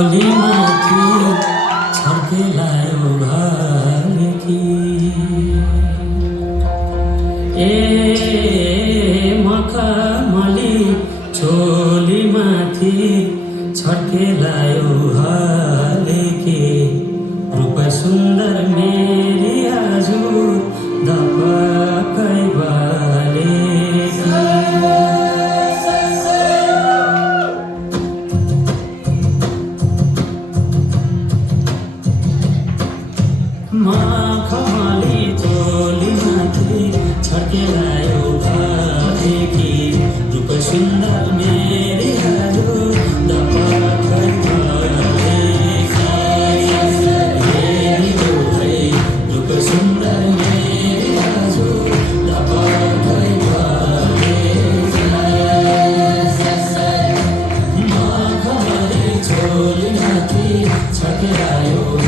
माथि छर्केलायो भालेकी मखमली छोली माथि छर्केलायो भालेकी रूप सुन्दर मेरी आजु धपकै मखमली चोली माथि छर्केलायो भालेकी रूप सुन्दर मेरी आजु धपकै भालेकी रूप सुन्दर मेरी आजु धपकै भालेकी मखमली चोली माथि छर्केलायो